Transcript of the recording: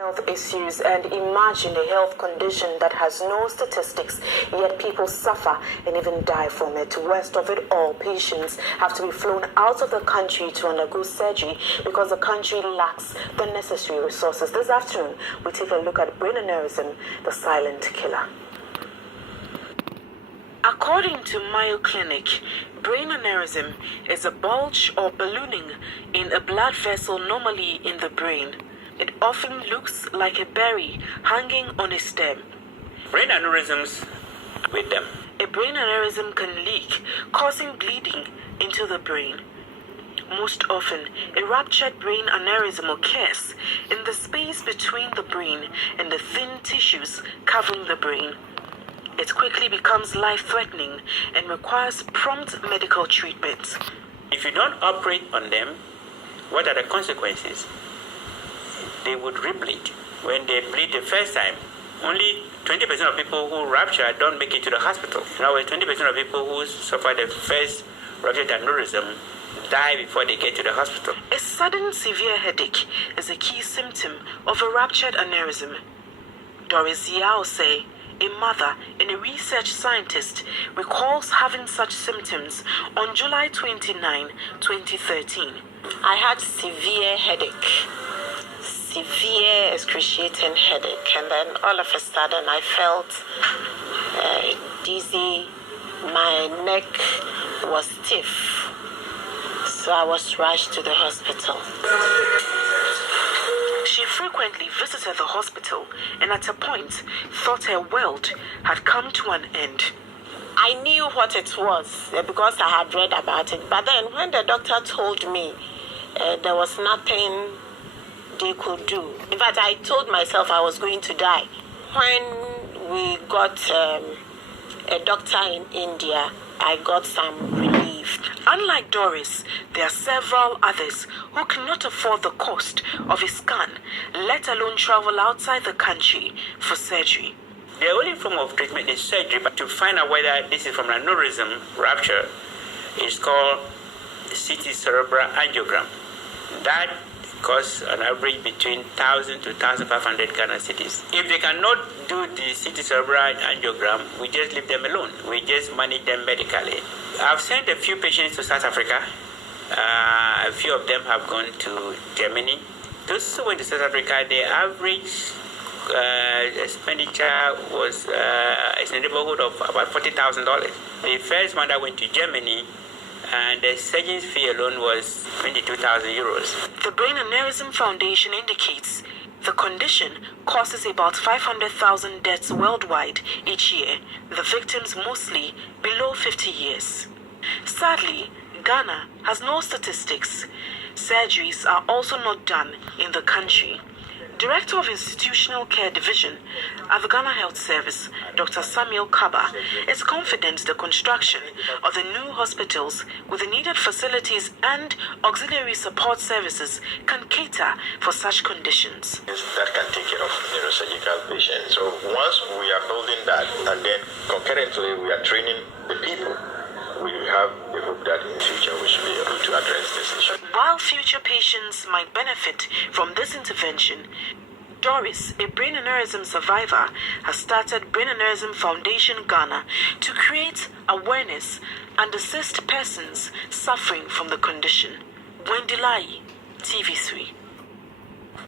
Health issues, and imagine a health condition that has no statistics, yet people suffer and even die from it. Worst of it all, patients have to be flown out of the country to undergo surgery because the country lacks the necessary resources. This afternoon, we take a look at brain aneurysm, the silent killer. According to Mayo Clinic, brain aneurysm is a bulge or ballooning in a blood vessel normally in the brain. It often looks like a berry hanging on a stem. Brain aneurysms with them. A brain aneurysm can leak, causing bleeding into the brain. Most often, a ruptured brain aneurysm occurs in the space between the brain and the thin tissues covering the brain. It quickly becomes life-threatening and requires prompt medical treatment. If you don't operate on them, what are the consequences? They would rebleed. When they bleed the first time, only 20% of people who rupture don't make it to the hospital. Now, 20% of people who suffer the first ruptured aneurysm die before they get to the hospital. A sudden severe headache is a key symptom of a ruptured aneurysm. Doris Yaosei, a mother and a research scientist, recalls having such symptoms on July 29, 2013. I had severe headache. Severe excruciating headache, and then all of a sudden I felt dizzy. My neck was stiff, so I was rushed to the hospital. She frequently visited the hospital and at a point thought her world had come to an end. I knew what it was because I had read about it, but then when the doctor told me there was nothing they could do. In fact, I told myself I was going to die. When we got a doctor in India, I got some relief. Unlike Doris, there are several others who cannot afford the cost of a scan, let alone travel outside the country for surgery. The only form of treatment is surgery, but to find out whether this is from an aneurysm rupture is called CT cerebral angiogram. That costs on average between 1,000 to 1,500 Ghana cedis. If they cannot do the CT cerebral angiogram, we just leave them alone. We just manage them medically. I've sent a few patients to South Africa. A few of them have gone to Germany. Those who went to South Africa, the average expenditure was in the neighborhood of about $40,000. The first one that went to Germany, and the surgeon's fee alone was 22,000 euros. The Brain Aneurysm Foundation indicates the condition causes about 500,000 deaths worldwide each year, the victims mostly below 50 years. Sadly, Ghana has no statistics. Surgeries are also not done in the country. Director of Institutional Care Division at the Ghana Health Service, Dr. Samuel Kaba, is confident the construction of the new hospitals with the needed facilities and auxiliary support services can cater for such conditions. That can take care of neurosurgical patients. So once we are building that, and then concurrently we are training the people, we have the hope that in the future we should be able to address this issue. While future patients might benefit from this intervention, Doris, a brain aneurysm survivor, has started Brain Aneurysm Foundation Ghana to create awareness and assist persons suffering from the condition. Wendy Lai, TV3.